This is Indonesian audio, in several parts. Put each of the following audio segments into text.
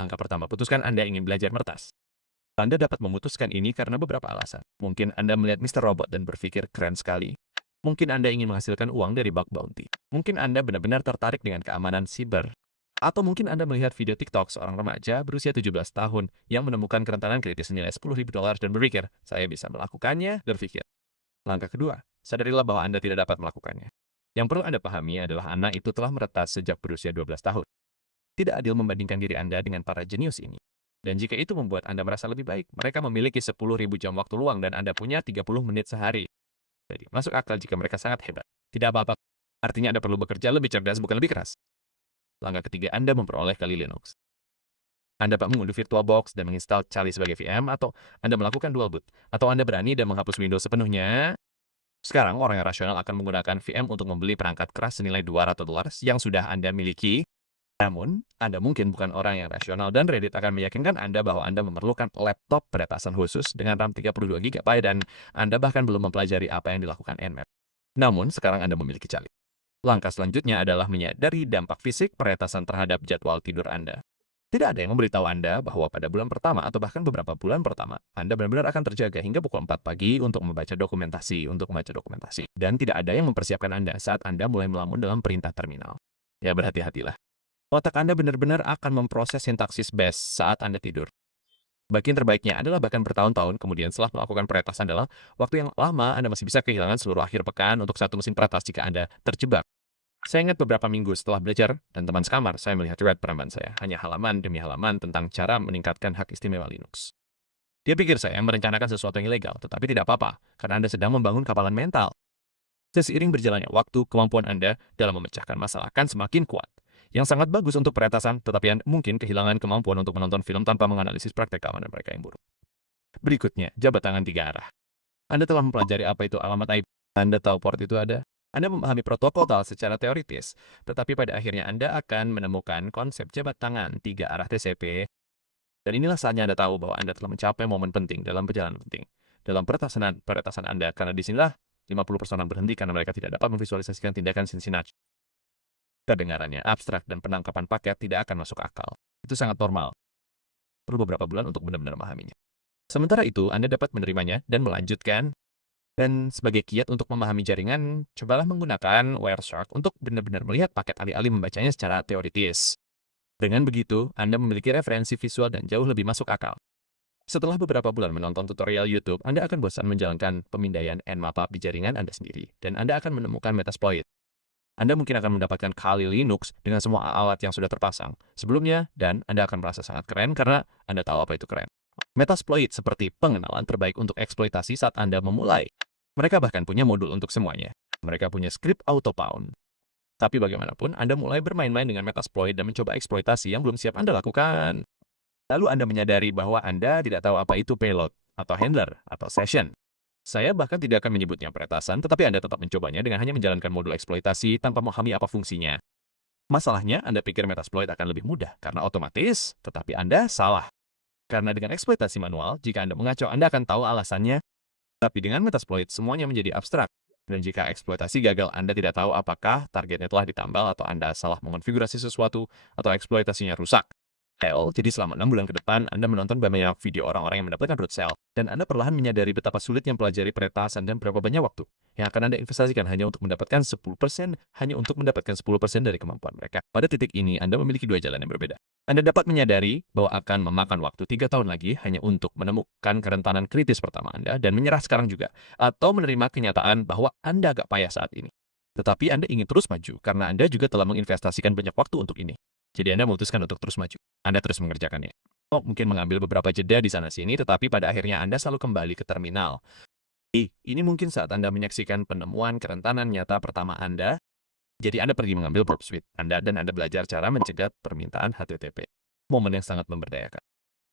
Langkah pertama, putuskan Anda ingin belajar meretas. Anda dapat memutuskan ini karena beberapa alasan. Mungkin Anda melihat Mister Robot dan berpikir keren sekali. Mungkin Anda ingin menghasilkan uang dari bug bounty. Mungkin Anda benar-benar tertarik dengan keamanan siber. Atau mungkin Anda melihat video TikTok seorang remaja berusia 17 tahun yang menemukan kerentanan kritis senilai $10.000 dan berpikir, saya bisa melakukannya, berpikir. Langkah kedua, sadarilah bahwa Anda tidak dapat melakukannya. Yang perlu Anda pahami adalah anak itu telah meretas sejak berusia 12 tahun. Tidak adil membandingkan diri Anda dengan para jenius ini. Dan jika itu membuat Anda merasa lebih baik, mereka memiliki 10.000 jam waktu luang dan Anda punya 30 menit sehari. Jadi, masuk akal jika mereka sangat hebat. Tidak apa-apa. Artinya Anda perlu bekerja lebih cerdas, bukan lebih keras. Langkah ketiga, Anda memperoleh Kali Linux. Anda dapat mengunduh VirtualBox dan menginstal Kali sebagai VM, atau Anda melakukan dual boot, atau Anda berani dan menghapus Windows sepenuhnya. Sekarang, orang yang rasional akan menggunakan VM untuk membeli perangkat keras senilai $200 yang sudah Anda miliki. Namun, Anda mungkin bukan orang yang rasional dan Reddit akan meyakinkan Anda bahwa Anda memerlukan laptop peretasan khusus dengan RAM 32 GB dan Anda bahkan belum mempelajari apa yang dilakukan Nmap. Namun, sekarang Anda memiliki Kali. Langkah selanjutnya adalah menyadari dampak fisik peretasan terhadap jadwal tidur Anda. Tidak ada yang memberitahu Anda bahwa pada bulan pertama atau bahkan beberapa bulan pertama, Anda benar-benar akan terjaga hingga pukul 4 pagi untuk membaca dokumentasi. Dan tidak ada yang mempersiapkan Anda saat Anda mulai melamun dalam perintah terminal. Ya, berhati-hatilah. Otak Anda benar-benar akan memproses sintaksis bash saat Anda tidur. Bagian terbaiknya adalah bahkan bertahun-tahun kemudian setelah melakukan peretasan adalah waktu yang lama Anda masih bisa kehilangan seluruh akhir pekan untuk satu mesin peretas jika Anda terjebak. Saya ingat beberapa minggu setelah belajar dan teman sekamar, saya melihat thread peramban saya. Hanya halaman demi halaman tentang cara meningkatkan hak istimewa Linux. Dia pikir saya merencanakan sesuatu yang ilegal, tetapi tidak apa-apa, karena Anda sedang membangun kapalan mental. Seiring berjalannya waktu, kemampuan Anda dalam memecahkan masalah akan semakin kuat. Yang sangat bagus untuk peretasan, tetapi Anda mungkin kehilangan kemampuan untuk menonton film tanpa menganalisis praktek keamanan mereka yang buruk. Berikutnya, jabat tangan 3 arah. Anda telah mempelajari apa itu alamat IP. Anda tahu port itu ada. Anda memahami protokol TAL secara teoritis, tetapi pada akhirnya Anda akan menemukan konsep jabat tangan 3 arah TCP. Dan inilah saatnya Anda tahu bahwa Anda telah mencapai momen penting dalam perjalanan penting. Dalam peretasan Anda, karena disinilah 50% orang berhenti karena mereka tidak dapat memvisualisasikan tindakan Cincinnati. Kedengarannya abstrak dan penangkapan paket tidak akan masuk akal. Itu sangat normal. Perlu beberapa bulan untuk benar-benar memahaminya. Sementara itu, Anda dapat menerimanya dan melanjutkan. Dan sebagai kiat untuk memahami jaringan, cobalah menggunakan Wireshark untuk benar-benar melihat paket alih-alih membacanya secara teoritis. Dengan begitu, Anda memiliki referensi visual dan jauh lebih masuk akal. Setelah beberapa bulan menonton tutorial YouTube, Anda akan bosan menjalankan pemindaian Nmap di jaringan Anda sendiri, dan Anda akan menemukan Metasploit. Anda mungkin akan mendapatkan Kali Linux dengan semua alat yang sudah terpasang sebelumnya, dan Anda akan merasa sangat keren karena Anda tahu apa itu keren. Metasploit seperti pengenalan terbaik untuk eksploitasi saat Anda memulai. Mereka bahkan punya modul untuk semuanya. Mereka punya script auto-pound. Tapi bagaimanapun, Anda mulai bermain-main dengan Metasploit dan mencoba eksploitasi yang belum siap Anda lakukan. Lalu Anda menyadari bahwa Anda tidak tahu apa itu payload, atau handler, atau session. Saya bahkan tidak akan menyebutnya peretasan, tetapi Anda tetap mencobanya dengan hanya menjalankan modul eksploitasi tanpa memahami apa fungsinya. Masalahnya, Anda pikir Metasploit akan lebih mudah karena otomatis, tetapi Anda salah. Karena dengan eksploitasi manual, jika Anda mengacau, Anda akan tahu alasannya. Tapi dengan Metasploit, semuanya menjadi abstrak. Dan jika eksploitasi gagal, Anda tidak tahu apakah targetnya telah ditambal atau Anda salah mengonfigurasi sesuatu atau eksploitasinya rusak. Jadi selama 6 bulan ke depan, Anda menonton banyak video orang-orang yang mendapatkan root cell, dan Anda perlahan menyadari betapa sulitnya mempelajari peretasan dan berapa banyak waktu yang akan Anda investasikan hanya untuk mendapatkan 10% dari kemampuan mereka. Pada titik ini, Anda memiliki 2 jalan yang berbeda. Anda dapat menyadari bahwa akan memakan waktu 3 tahun lagi hanya untuk menemukan kerentanan kritis pertama Anda dan menyerah sekarang juga, atau menerima kenyataan bahwa Anda agak payah saat ini. Tetapi Anda ingin terus maju karena Anda juga telah menginvestasikan banyak waktu untuk ini. Jadi Anda memutuskan untuk terus maju. Anda terus mengerjakannya. Mungkin mengambil beberapa jeda di sana-sini, tetapi pada akhirnya Anda selalu kembali ke terminal. Ini mungkin saat Anda menyaksikan penemuan kerentanan nyata pertama Anda. Jadi Anda pergi mengambil Burp Suite Anda dan Anda belajar cara mencegah permintaan HTTP. Momen yang sangat memberdayakan.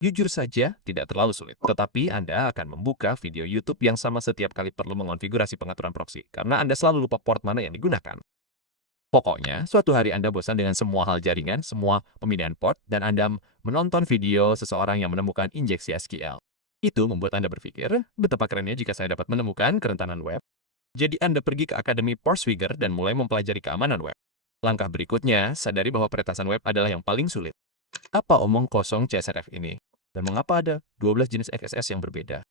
Jujur saja, tidak terlalu sulit. Tetapi Anda akan membuka video YouTube yang sama setiap kali perlu mengonfigurasi pengaturan proxy, karena Anda selalu lupa port mana yang digunakan. Pokoknya, suatu hari Anda bosan dengan semua hal jaringan, semua pemindahan port, dan Anda menonton video seseorang yang menemukan injeksi SQL. Itu membuat Anda berpikir, betapa kerennya jika saya dapat menemukan kerentanan web. Jadi Anda pergi ke Akademi Porswigger dan mulai mempelajari keamanan web. Langkah berikutnya, sadari bahwa peretasan web adalah yang paling sulit. Apa omong kosong CSRF ini? Dan mengapa ada 12 jenis XSS yang berbeda?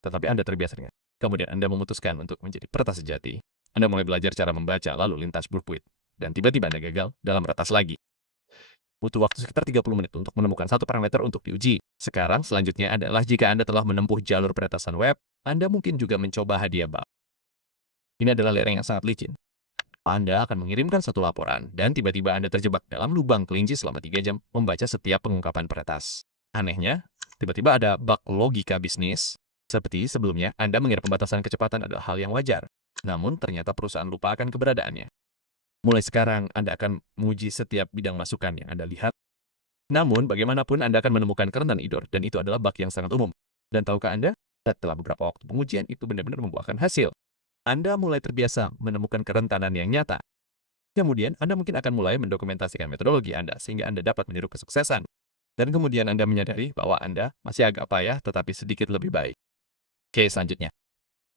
Tetapi Anda terbiasa dengan. Kemudian Anda memutuskan untuk menjadi peretas sejati. Anda mulai belajar cara membaca lalu lintas Burpwit. Dan tiba-tiba Anda gagal dalam retas lagi. Butuh waktu sekitar 30 menit untuk menemukan satu parameter untuk diuji. Sekarang selanjutnya adalah jika Anda telah menempuh jalur peretasan web, Anda mungkin juga mencoba hadiah bug. Ini adalah lereng yang sangat licin. Anda akan mengirimkan satu laporan, dan tiba-tiba Anda terjebak dalam lubang kelinci selama 3 jam membaca setiap pengungkapan peretas. Anehnya, tiba-tiba ada bug logika bisnis. Seperti sebelumnya, Anda mengira pembatasan kecepatan adalah hal yang wajar. Namun, ternyata perusahaan lupa akan keberadaannya. Mulai sekarang, Anda akan menguji setiap bidang masukan yang Anda lihat. Namun, bagaimanapun Anda akan menemukan kerentanan error, dan itu adalah bug yang sangat umum. Dan tahukah Anda, setelah beberapa waktu pengujian, itu benar-benar membuahkan hasil. Anda mulai terbiasa menemukan kerentanan yang nyata. Kemudian, Anda mungkin akan mulai mendokumentasikan metodologi Anda sehingga Anda dapat meniru kesuksesan. Dan kemudian Anda menyadari bahwa Anda masih agak payah tetapi sedikit lebih baik. Oke, selanjutnya.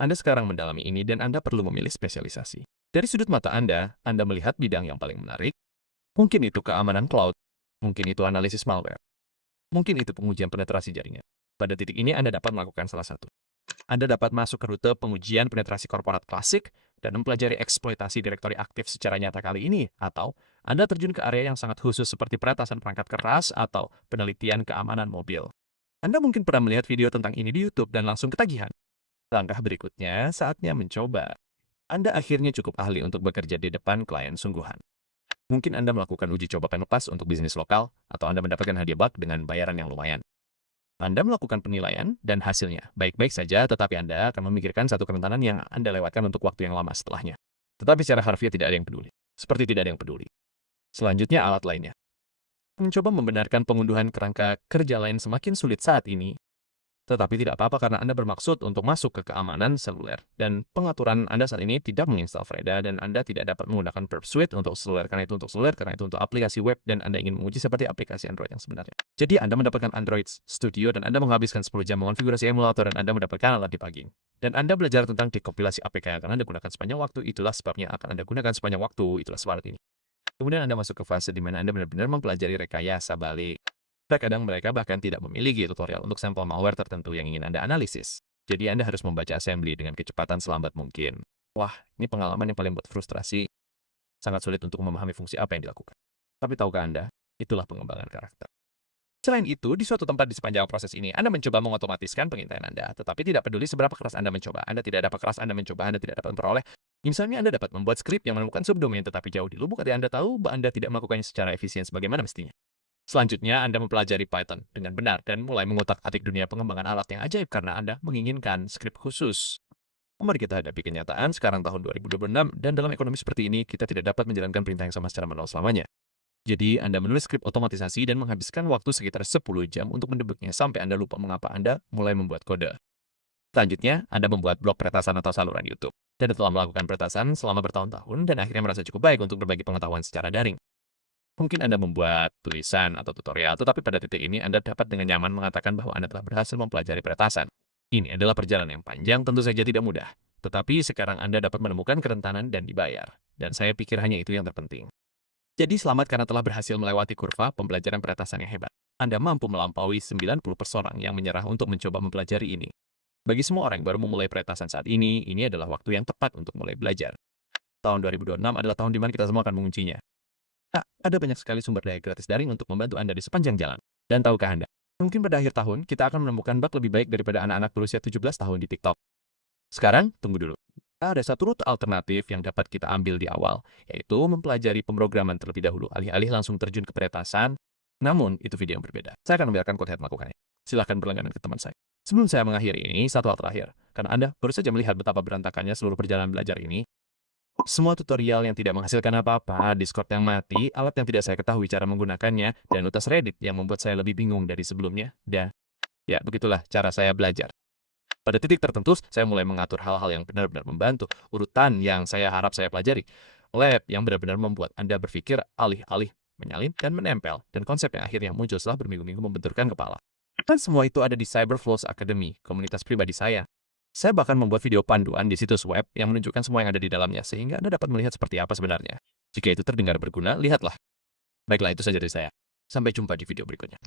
Anda sekarang mendalami ini dan Anda perlu memilih spesialisasi. Dari sudut mata Anda melihat bidang yang paling menarik. Mungkin itu keamanan cloud. Mungkin itu analisis malware. Mungkin itu pengujian penetrasi jaringan. Pada titik ini Anda dapat melakukan salah satu. Anda dapat masuk ke rute pengujian penetrasi korporat klasik dan mempelajari eksploitasi direktori aktif secara nyata kali ini, atau Anda terjun ke area yang sangat khusus seperti peretasan perangkat keras atau penelitian keamanan mobil. Anda mungkin pernah melihat video tentang ini di YouTube dan langsung ketagihan. Langkah berikutnya, saatnya mencoba. Anda akhirnya cukup ahli untuk bekerja di depan klien sungguhan. Mungkin Anda melakukan uji coba penlepas untuk bisnis lokal, atau Anda mendapatkan hadiah bug dengan bayaran yang lumayan. Anda melakukan penilaian dan hasilnya baik-baik saja, tetapi Anda akan memikirkan satu kerentanan yang Anda lewatkan untuk waktu yang lama setelahnya. Tetapi secara harfiah tidak ada yang peduli. Seperti tidak ada yang peduli. Selanjutnya alat lainnya. Mencoba membenarkan pengunduhan kerangka kerja lain semakin sulit saat ini. Tetapi tidak apa-apa karena Anda bermaksud untuk masuk ke keamanan seluler. Dan pengaturan Anda saat ini tidak menginstal Freda dan Anda tidak dapat menggunakan Perp Suite untuk seluler karena itu untuk seluler, karena itu untuk aplikasi web dan Anda ingin menguji seperti aplikasi Android yang sebenarnya. Jadi Anda mendapatkan Android Studio dan Anda menghabiskan 10 jam mengonfigurasi emulator dan Anda mendapatkan alat debugging. Dan Anda belajar tentang dekompilasi APK yang akan Anda gunakan sepanjang waktu, itulah sebabnya akan Anda gunakan sepanjang waktu, itulah sebab ini. Kemudian Anda masuk ke fase di mana Anda benar-benar mempelajari rekayasa balik. Terkadang mereka bahkan tidak memiliki tutorial untuk sampel malware tertentu yang ingin Anda analisis. Jadi Anda harus membaca assembly dengan kecepatan selambat mungkin. Wah, ini pengalaman yang paling buat frustrasi. Sangat sulit untuk memahami fungsi apa yang dilakukan. Tapi tahukah Anda, itulah pengembangan karakter. Selain itu, di suatu tempat di sepanjang proses ini, Anda mencoba mengotomatiskan pengintaian Anda, tetapi tidak peduli seberapa keras Anda mencoba. Anda tidak dapat keras Anda mencoba, Anda tidak dapat memperoleh. Misalnya Anda dapat membuat skrip yang menemukan subdomain tetapi jauh di lubuk hati Anda tahu bahwa Anda tidak melakukannya secara efisien sebagaimana mestinya. Selanjutnya, Anda mempelajari Python dengan benar dan mulai mengutak-atik dunia pengembangan alat yang ajaib karena Anda menginginkan skrip khusus. Mari kita hadapi kenyataan sekarang tahun 2026 dan dalam ekonomi seperti ini, kita tidak dapat menjalankan perintah yang sama secara manual selamanya. Jadi, Anda menulis skrip otomatisasi dan menghabiskan waktu sekitar 10 jam untuk mendebugnya sampai Anda lupa mengapa Anda mulai membuat kode. Selanjutnya, Anda membuat blog peretasan atau saluran YouTube. Dan telah melakukan peretasan selama bertahun-tahun dan akhirnya merasa cukup baik untuk berbagi pengetahuan secara daring. Mungkin Anda membuat tulisan atau tutorial, tetapi pada titik ini Anda dapat dengan nyaman mengatakan bahwa Anda telah berhasil mempelajari peretasan. Ini adalah perjalanan yang panjang, tentu saja tidak mudah. Tetapi sekarang Anda dapat menemukan kerentanan dan dibayar. Dan saya pikir hanya itu yang terpenting. Jadi selamat karena telah berhasil melewati kurva pembelajaran peretasan yang hebat. Anda mampu melampaui 90 personang yang menyerah untuk mencoba mempelajari ini. Bagi semua orang yang baru memulai peretasan saat ini adalah waktu yang tepat untuk mulai belajar. Tahun 2026 adalah tahun di mana kita semua akan menguncinya. Ada banyak sekali sumber daya gratis daring untuk membantu Anda di sepanjang jalan. Dan tahukah Anda, mungkin pada akhir tahun kita akan menemukan bug lebih baik daripada anak-anak berusia 17 tahun di TikTok. Sekarang, tunggu dulu. Ada satu rute alternatif yang dapat kita ambil di awal, yaitu mempelajari pemrograman terlebih dahulu, alih-alih langsung terjun ke peretasan. Namun, itu video yang berbeda. Saya akan membiarkan Codehead melakukannya. Silahkan berlangganan ke teman saya. Sebelum saya mengakhiri ini, satu hal terakhir. Karena Anda baru saja melihat betapa berantakannya seluruh perjalanan belajar ini, semua tutorial yang tidak menghasilkan apa-apa, Discord yang mati, alat yang tidak saya ketahui cara menggunakannya, dan utas Reddit yang membuat saya lebih bingung dari sebelumnya. Ya, begitulah cara saya belajar. Pada titik tertentu, saya mulai mengatur hal-hal yang benar-benar membantu, urutan yang saya harap saya pelajari, lab yang benar-benar membuat Anda berpikir alih-alih menyalin dan menempel, dan konsep yang akhirnya muncul setelah berminggu-minggu membenturkan kepala. Dan semua itu ada di Cyberflows Academy, komunitas pribadi saya. Saya bahkan membuat video panduan di situs web yang menunjukkan semua yang ada di dalamnya, sehingga Anda dapat melihat seperti apa sebenarnya. Jika itu terdengar berguna, lihatlah. Baiklah, itu saja dari saya. Sampai jumpa di video berikutnya.